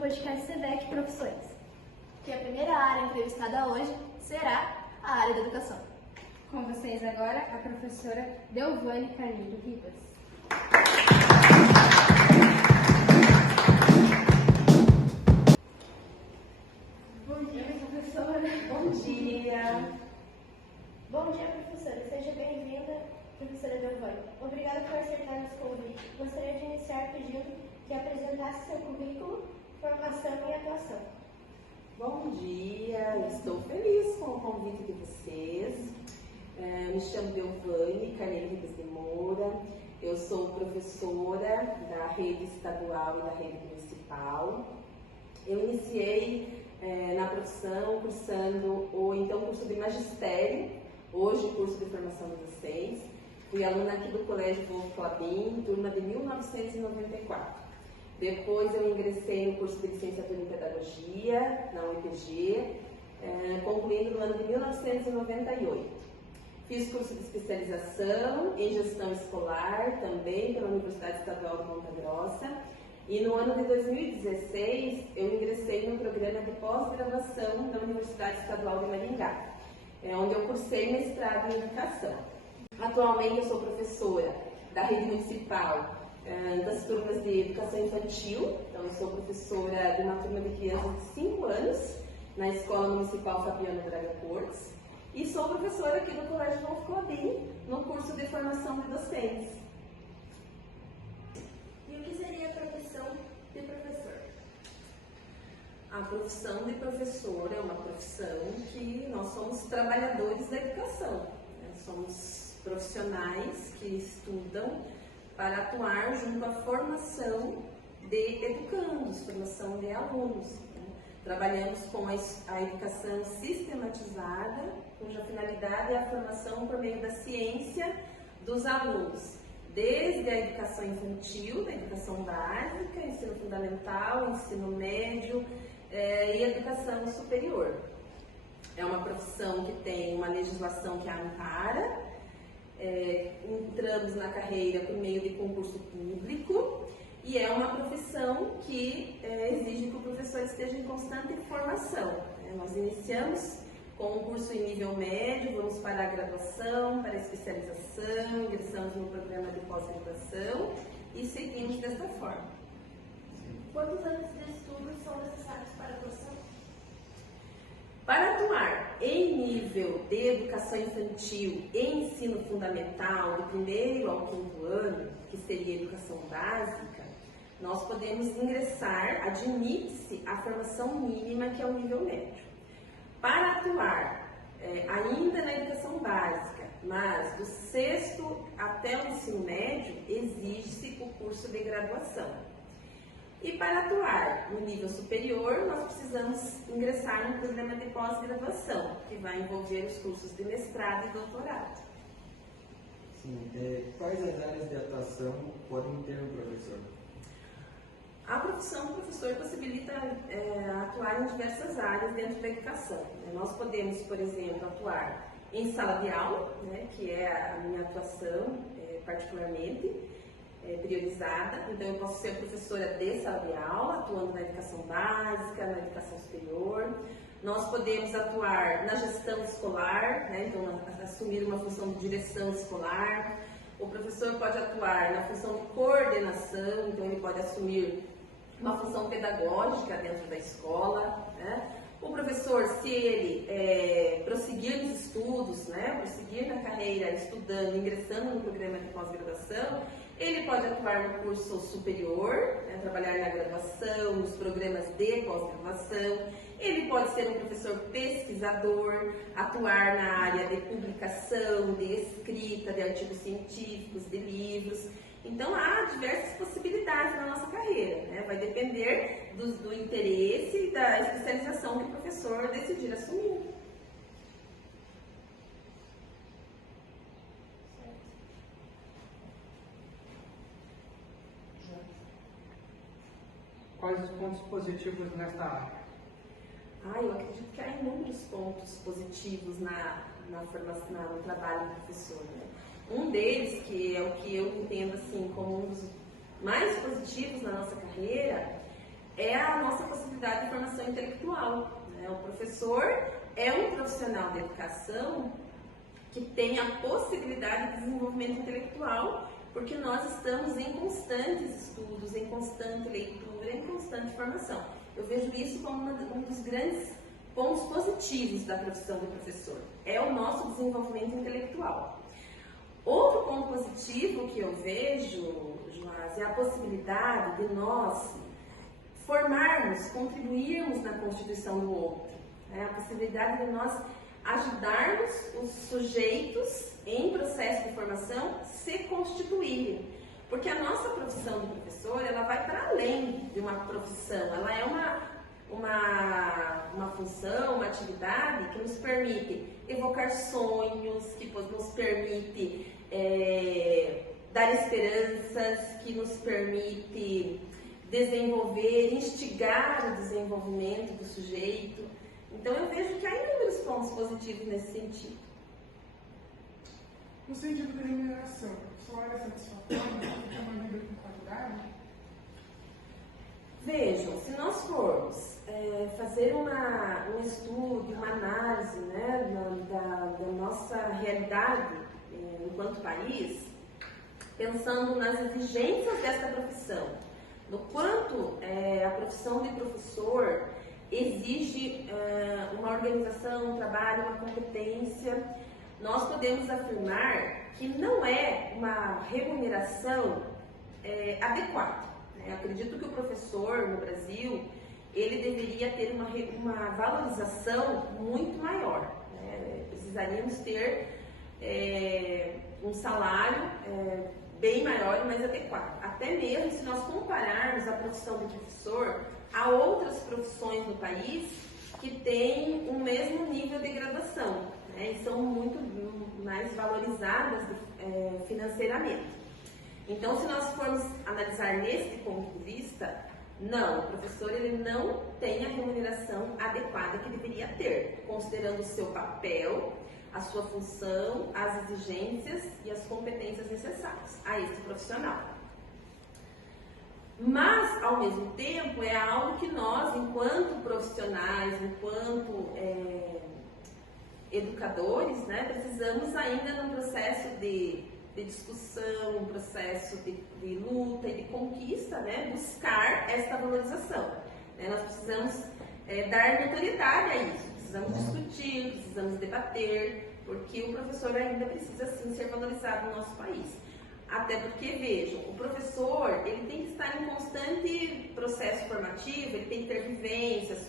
podcast SEVEC Profissões. Que a primeira área entrevistada hoje será a área da educação. Com vocês agora, a professora Delvane Carneiro Ribas. Bom dia, professora. Bom dia. Bom dia, professora. Seja bem-vinda, professora Delvane. Obrigada por aceitar nosso convite. Gostaria de iniciar pedindo que apresentasse seu currículo, formação e atuação. Bom dia, estou feliz com o convite de vocês. Me chamo Delvane Carneiro Ribas de Moura. Eu sou professora da rede estadual e da rede municipal. Eu iniciei na profissão cursando o curso de magistério, hoje curso de formação de docentes. Fui aluna aqui do Colégio Volvo Clabin, turma de 1994. Depois eu ingressei no curso de licenciatura em pedagogia, na UEPG, concluindo no ano de 1998. Fiz curso de especialização em gestão escolar, também pela Universidade Estadual de Ponta Grossa. E no ano de 2016, eu ingressei no programa de pós-graduação da Universidade Estadual de Maringá, onde eu cursei mestrado em educação. Atualmente eu sou professora da rede municipal das turmas de educação infantil. Então eu sou professora de uma turma de crianças de 5 anos na Escola Municipal Fabiana Braga Cortes. E sou professora aqui do Colégio Volvo Clabin, no curso de formação de docentes. E o que seria a profissão de professor? A profissão de professor é uma profissão que nós somos trabalhadores da educação, né? Somos profissionais que estudam para atuar junto à formação de educandos, formação de alunos. Trabalhamos com a educação sistematizada, cuja finalidade é a formação por meio da ciência dos alunos, desde a educação infantil, da educação básica, ensino fundamental, ensino médio e educação superior. É uma profissão que tem uma legislação que a ampara. Entramos na carreira por meio de concurso público e é uma profissão que exige que o professor esteja em constante formação. Nós iniciamos com um curso em nível médio, vamos para a graduação, para a especialização, ingressamos no programa de pós-graduação e seguimos desta forma. Quantos anos de estudo são necessários para a atuação? Para atuar em nível de educação infantil e ensino fundamental, do 1º ao 5º ano, que seria educação básica, nós podemos ingressar, admite-se a formação mínima, que é o nível médio. Para atuar ainda na educação básica, mas do 6º até o ensino médio, exige-se o curso de graduação. E para atuar no nível superior, nós precisamos ingressar no programa de pós-graduação, que vai envolver os cursos de mestrado e doutorado. Sim. Quais as áreas de atuação podem ter um professor? A profissão do professor possibilita atuar em diversas áreas dentro da educação. Nós podemos, por exemplo, atuar em sala de aula, que é a minha atuação particularmente priorizada. Então eu posso ser professora de sala de aula, atuando na educação básica, na educação superior. Nós podemos atuar na gestão escolar, então assumir uma função de direção escolar. O professor pode atuar na função de coordenação, então ele pode assumir uma função pedagógica dentro da escola. O professor, se ele prosseguir nos estudos, prosseguir na carreira estudando, ingressando no programa de pós-graduação, ele pode atuar no curso superior, trabalhar na graduação, nos programas de pós-graduação. Ele pode ser um professor pesquisador, atuar na área de publicação, de escrita, de artigos científicos, de livros. Então, há diversas possibilidades na nossa carreira. Vai depender do interesse e da especialização que o professor decidir assumir. Quais os pontos positivos nesta área? Eu acredito que há inúmeros pontos positivos no trabalho do professor. Um deles, que é o que eu entendo assim como um dos mais positivos na nossa carreira, é a nossa possibilidade de formação intelectual, né? O professor é um profissional da educação que tem a possibilidade de desenvolvimento intelectual, porque nós estamos em constantes estudos, em constante leitura, em constante formação. Eu vejo isso como um dos grandes pontos positivos da profissão do professor, é o nosso desenvolvimento intelectual. Outro ponto positivo que eu vejo, Joás, é a possibilidade de nós formarmos, contribuirmos na constituição do outro, né? A possibilidade de nós ajudarmos os sujeitos em processo de formação se constituírem, porque a nossa profissão de professor, ela vai para além de uma profissão, ela é uma função, uma atividade que nos permite evocar sonhos, que nos permite dar esperanças, que nos permite desenvolver, instigar o desenvolvimento do sujeito. Então eu vejo que há inúmeros pontos positivos nesse sentido. No sentido da remuneração, só é satisfatório porque é uma vida com qualidade? Vejam, se nós formos fazer um estudo, uma análise, né, da nossa realidade enquanto país, pensando nas exigências desta profissão, no quanto a profissão de professor exige uma organização, um trabalho, uma competência, nós podemos afirmar que não é uma remuneração adequada. Eu acredito que o professor no Brasil, ele deveria ter uma valorização muito maior, né? Precisaríamos ter um salário bem maior e mais adequado. Até mesmo se nós compararmos a profissão de professor a outras profissões no país que têm o mesmo nível de graduação, né? E são muito mais valorizadas financeiramente. Então, se nós formos analisar nesse ponto de vista, não, o professor ele não tem a remuneração adequada que deveria ter, considerando o seu papel, a sua função, as exigências e as competências necessárias a esse profissional. Mas, ao mesmo tempo, é algo que nós, enquanto profissionais, enquanto educadores, né, precisamos ainda num processo de discussão, um processo de luta e de conquista, né, buscar esta valorização. Nós precisamos dar notoriedade a isso, precisamos discutir, precisamos debater, porque o professor ainda precisa sim ser valorizado no nosso país. Até porque, vejam, o professor ele tem que estar em constante processo formativo, ele tem que ter vivências,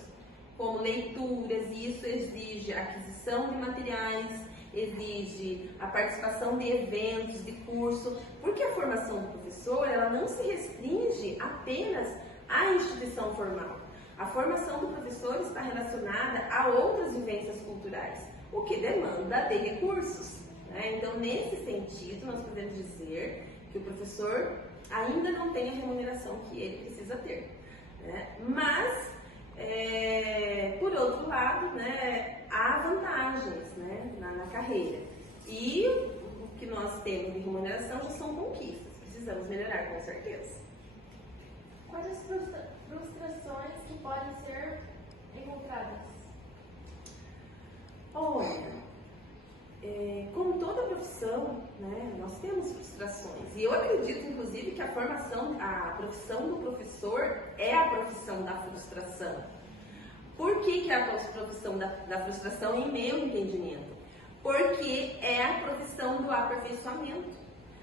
como leituras, e isso exige aquisição de materiais, exige a participação de eventos, de curso, porque a formação do professor ela não se restringe apenas à instituição formal. A formação do professor está relacionada a outras vivências culturais, o que demanda de recursos, né? Então, nesse sentido, nós podemos dizer que o professor ainda não tem a remuneração que ele precisa ter, né? Mas, por outro lado, né, há vantagens, né, na carreira. E o que nós temos de remuneração já são conquistas. Precisamos melhorar, com certeza. Quais as frustrações que podem ser encontradas? Olha, como toda profissão, né, nós temos frustrações. E eu acredito, inclusive, que a profissão do professor é a profissão da frustração. Por que é a profissão da frustração, em meu entendimento? Porque é a profissão do aperfeiçoamento.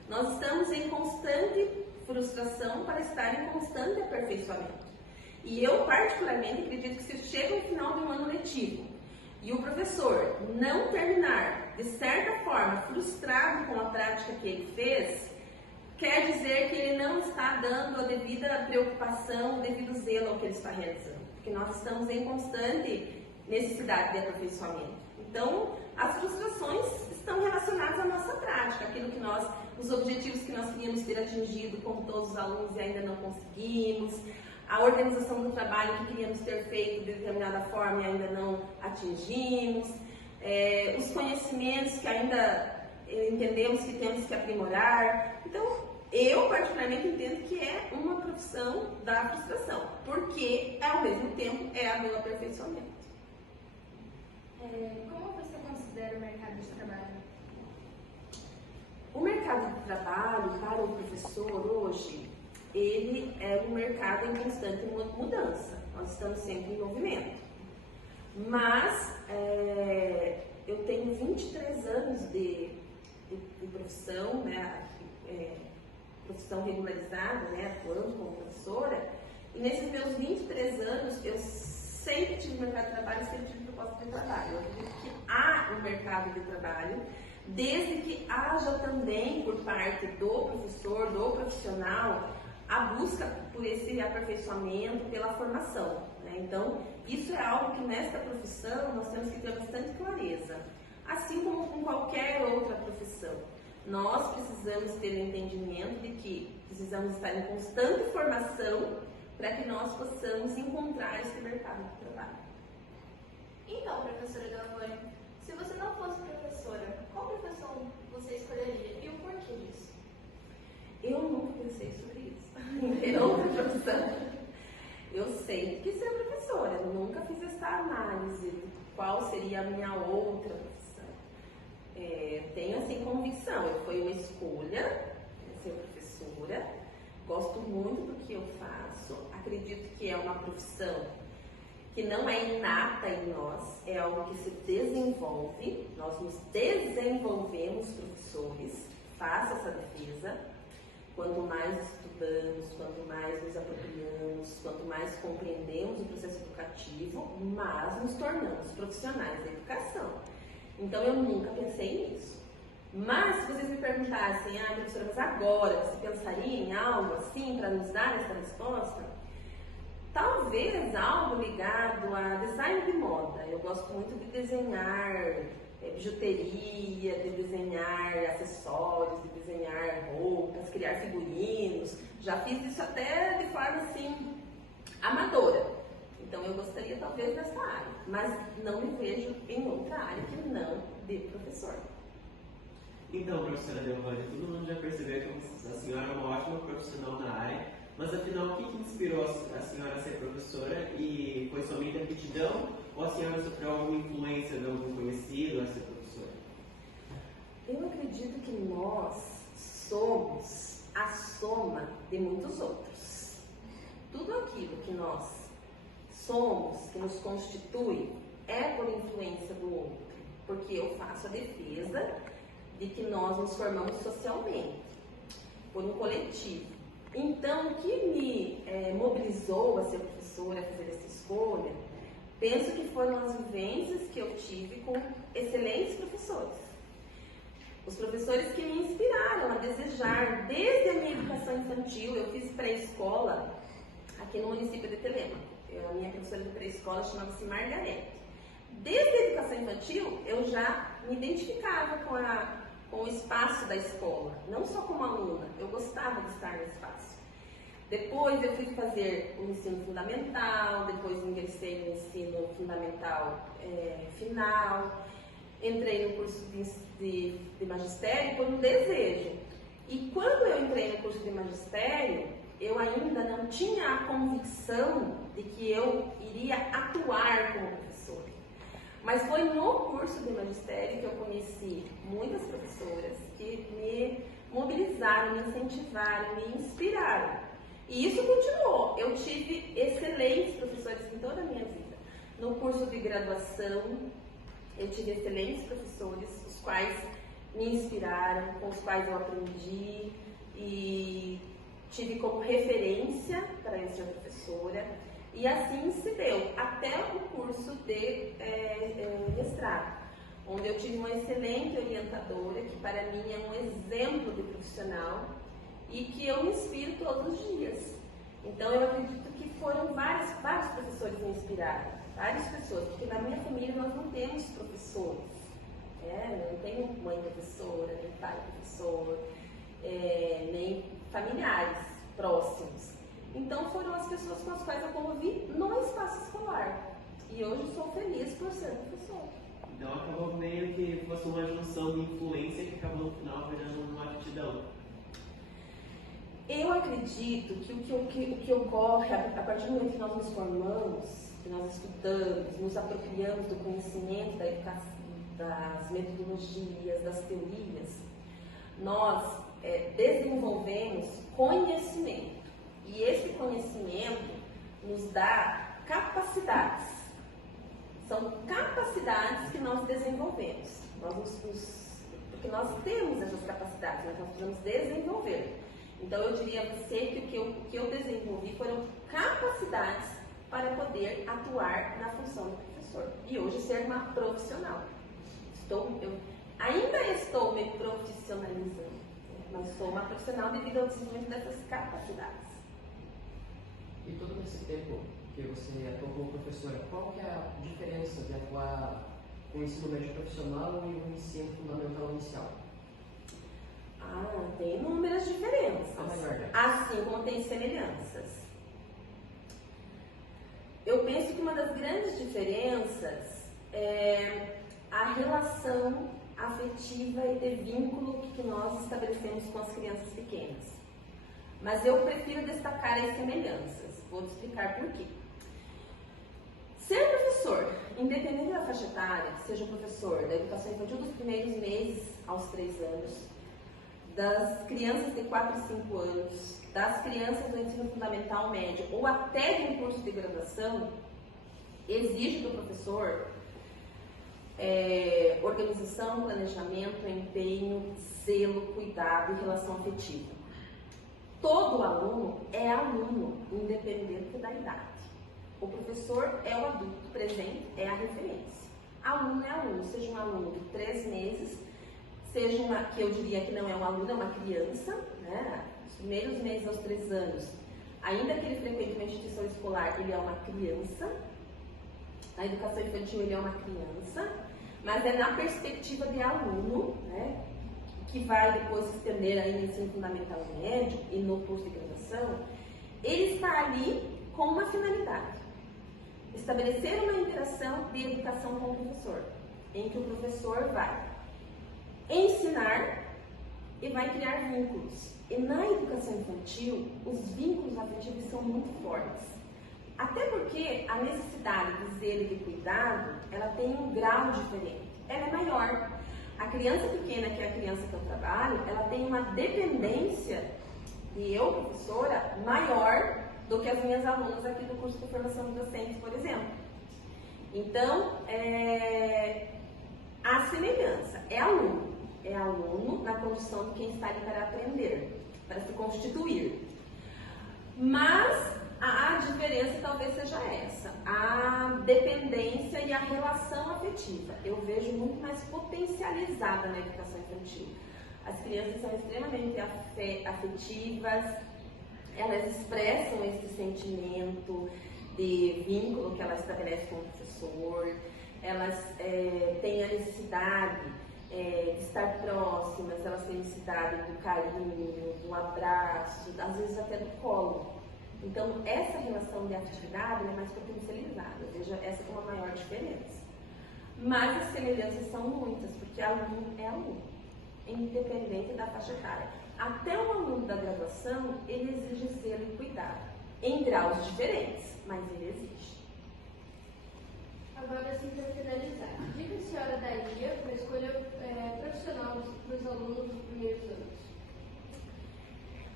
Nós estamos em constante frustração para estar em constante aperfeiçoamento. E eu, particularmente, acredito que se chega ao final de um ano letivo e o professor não terminar, de certa forma, frustrado com a prática que ele fez, quer dizer que ele não está dando a devida preocupação, o devido zelo ao que ele está realizando. Porque nós estamos em constante necessidade de aperfeiçoamento. Então, as frustrações estão relacionadas à nossa prática, os objetivos que nós queríamos ter atingido com todos os alunos e ainda não conseguimos, a organização do trabalho que queríamos ter feito de determinada forma e ainda não atingimos, os conhecimentos que ainda entendemos que temos que aprimorar. Então, eu particularmente entendo que é uma profissão da frustração, porque ao mesmo tempo é a do aperfeiçoamento. Como você considera o mercado de trabalho? O mercado de trabalho para o professor hoje, ele é um mercado em constante mudança. Nós estamos sempre em movimento. Mas eu tenho 23 anos de profissão, né, profissão regularizada, né, atuando como professora, e nesses meus 23 anos eu sempre tive mercado de trabalho, sempre tive proposta de trabalho. Eu acredito que há um mercado de trabalho, desde que haja também por parte do professor, do profissional, a busca por esse aperfeiçoamento, pela formação, né? Então, isso é algo que nesta profissão nós temos que ter bastante clareza, assim como com qualquer outra profissão. Nós precisamos ter o entendimento de que precisamos estar em constante formação para que nós possamos encontrar esse mercado de trabalho. Então, professora Delvânia, se você não fosse professora, qual profissão você escolheria e o porquê disso? Eu nunca pensei sobre isso, em ter outra profissão. Eu sempre quis ser professora, eu nunca fiz essa análise de qual seria a minha outra profissão. Tenho assim convicção, foi uma escolha ser professora, gosto muito do que eu faço, acredito que é uma profissão que não é inata em nós, é algo que se desenvolve, nós nos desenvolvemos professores, faço essa defesa. Quanto mais estudamos, quanto mais nos apropriamos, quanto mais compreendemos o processo educativo, mais nos tornamos profissionais da educação. Então eu nunca pensei nisso. Mas se vocês me perguntassem, professora, mas agora você pensaria em algo assim para nos dar essa resposta? Talvez algo ligado a design de moda. Eu gosto muito de desenhar bijuteria, de desenhar acessórios, de desenhar roupas, criar figurinos. Já fiz isso até de forma assim amadora. Então eu gostaria talvez dessa área, mas não me vejo em outra área que não de professor. Então, professora Delvânia, todo mundo já percebeu que a senhora é uma ótima profissional na área, mas afinal, o que inspirou a senhora a ser professora? E foi somente a aptidão ou a senhora sofreu alguma influência de algum conhecido a ser professora? Eu acredito que nós somos a soma de muitos outros. Tudo aquilo que nós somos, que nos constitui, é por influência do outro, porque eu faço a defesa de que nós nos formamos socialmente, por um coletivo. Então, o que me mobilizou a ser professora, a fazer essa escolha, penso que foram as vivências que eu tive com excelentes professores. Os professores que me inspiraram a desejar, desde a minha educação infantil, eu fiz pré-escola aqui no município de Telêmaco. A minha professora de pré-escola chamava-se Margarete. Desde a educação infantil, eu já me identificava com o espaço da escola, não só como aluna, eu gostava de estar no espaço. Depois eu fui fazer o ensino fundamental, depois ingressei no ensino fundamental final, entrei no curso de magistério por um desejo. E quando eu entrei no curso de magistério, eu ainda não tinha a convicção de que eu iria atuar como professora. Mas foi no curso de magistério que eu conheci muitas professoras que me mobilizaram, me incentivaram, me inspiraram. E isso continuou. Eu tive excelentes professores em toda a minha vida. No curso de graduação, eu tive excelentes professores, os quais me inspiraram, com os quais eu aprendi e tive como referência para eu ser professora. E assim se deu até o curso de mestrado, onde eu tive uma excelente orientadora, que para mim é um exemplo de profissional e que eu me inspiro todos os dias. Então eu acredito que foram vários professores que me inspiraram, várias pessoas, porque na minha família nós não temos professores, não tenho mãe professora, nem pai professor, nem familiares próximos. Então foram as pessoas com as quais eu convivi no espaço escolar. E hoje sou feliz por ser professora. Então acabou meio que fosse uma junção de influência que acabou no final virando uma aptidão. Eu acredito que o que ocorre a partir do momento que nós nos formamos, que nós estudamos, nos apropriamos do conhecimento, da educação, das metodologias, das teorias, nós desenvolvemos conhecimento. E esse conhecimento nos dá capacidades. São capacidades que nós desenvolvemos. Porque nós temos essas capacidades, mas nós precisamos desenvolver. Então, eu diria a você que o que eu desenvolvi foram capacidades para poder atuar na função do professor. E hoje ser uma profissional. Eu ainda estou me profissionalizando, mas sou uma profissional devido ao desenvolvimento dessas capacidades. E todo esse tempo que você atuou como professora, qual que é a diferença de atuar com o ensino médio profissional e o ensino fundamental inicial? Tem inúmeras diferenças, assim como tem semelhanças. Eu penso que uma das grandes diferenças é a relação afetiva e de vínculo que nós estabelecemos com as crianças pequenas. Mas eu prefiro destacar as semelhanças. Vou te explicar por quê. Ser professor, independente da faixa etária, seja professor da educação infantil dos primeiros meses aos 3 anos, das crianças de 4 e 5 anos, das crianças do ensino fundamental médio ou até de um curso de graduação, exige do professor organização, planejamento, empenho, zelo, cuidado e relação afetiva. Todo aluno é aluno, independente da idade. O professor é o adulto presente, é a referência. Aluno é aluno, seja um aluno de 3 meses, seja uma, que eu diria que não é um aluno, é uma criança, né? Os primeiros meses aos 3 anos, ainda que ele frequente uma instituição escolar, ele é uma criança. Na educação infantil ele é uma criança, mas é na perspectiva de aluno, né? Que vai depois se estender aí no ensino fundamental médio e no curso de graduação. Ele está ali com uma finalidade: estabelecer uma interação de educação com o professor, em que o professor vai ensinar e vai criar vínculos. E na educação infantil, os vínculos afetivos são muito fortes. Até porque a necessidade de zelo e de cuidado, ela tem um grau diferente. Ela é maior. A criança pequena, que é a criança que eu trabalho, ela tem uma dependência de eu, professora, maior do que as minhas alunas aqui do curso de formação de docentes, por exemplo. Então, a semelhança é aluno na condição de quem está ali para aprender, para se constituir. Mas a diferença talvez seja essa, a dependência e a relação afetiva. Eu vejo muito mais potencializada na educação infantil. As crianças são extremamente afetivas, elas expressam esse sentimento de vínculo que elas estabelecem com o professor, elas têm a necessidade de estar próximas, elas têm necessidade do carinho, do abraço, às vezes até do colo. Então, essa relação de afetividade é mais potencializada, eu vejo essa como a maior diferença. Mas as semelhanças são muitas, porque aluno é aluno, independente da faixa etária. Até o aluno da graduação, ele exige zelo e cuidado, em graus diferentes, mas ele exige. Agora, assim, para finalizar, que dica a senhora daria para a escolha profissional dos alunos dos primeiros anos?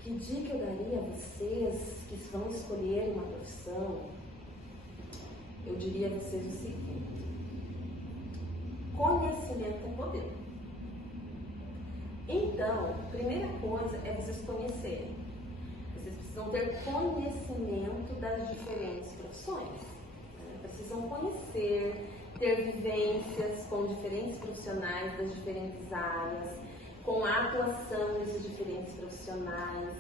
Que dica eu daria a vocês que vão escolher uma profissão? Eu diria a vocês o seguinte: conhecimento é poder. Então, a primeira coisa é vocês conhecerem. Vocês precisam ter conhecimento das diferentes profissões. Né? Precisam conhecer, ter vivências com diferentes profissionais das diferentes áreas, com a atuação desses diferentes profissionais.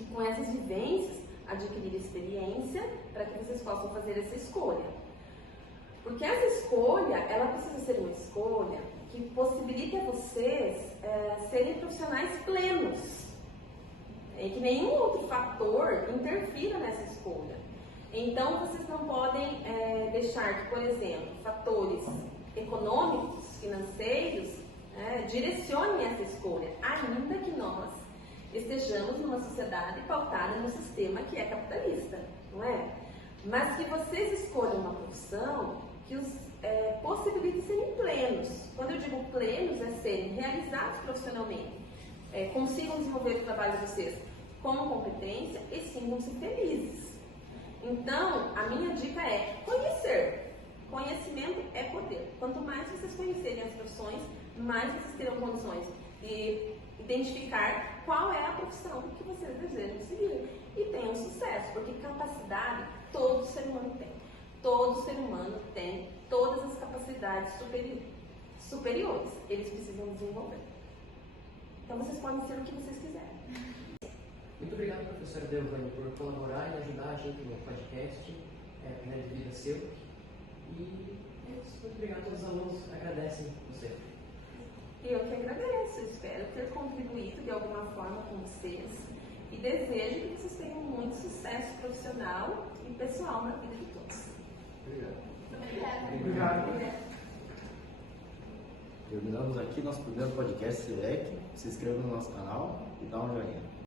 E com essas vivências, adquirir experiência para que vocês possam fazer essa escolha. Porque essa escolha, ela precisa ser uma escolha que possibilite a vocês serem profissionais plenos, e que nenhum outro fator interfira nessa escolha. Então, vocês não podem deixar que, por exemplo, fatores econômicos, financeiros, direcionem essa escolha, ainda que nós estejamos numa sociedade pautada no sistema que é capitalista, não é? Mas que vocês escolham uma profissão que os possibilite serem plenos. Quando eu digo plenos, é serem realizados profissionalmente, consigam desenvolver o trabalho de vocês com competência e sintam-se felizes. Então, a minha dica é conhecer. Conhecimento é poder. Quanto mais vocês conhecerem as profissões, mais vocês terão condições de identificar qual é a profissão que vocês desejam seguir. E tenham sucesso, porque capacidade todo ser humano tem. Todo ser humano tem todas as capacidades superiores. Eles precisam desenvolver. Então vocês podem ser o que vocês quiserem. Muito obrigado, professora Delvane, por colaborar e ajudar a gente no podcast, né, de vida seu. E é isso. Muito obrigado a todos os alunos, agradecem você. Eu que agradeço, espero ter contribuído de alguma forma com vocês e desejo que vocês tenham muito sucesso profissional e pessoal na vida de todos. Obrigado. Obrigado. Terminamos aqui nosso primeiro podcast Select. Se inscreva no nosso canal e dá um joinha.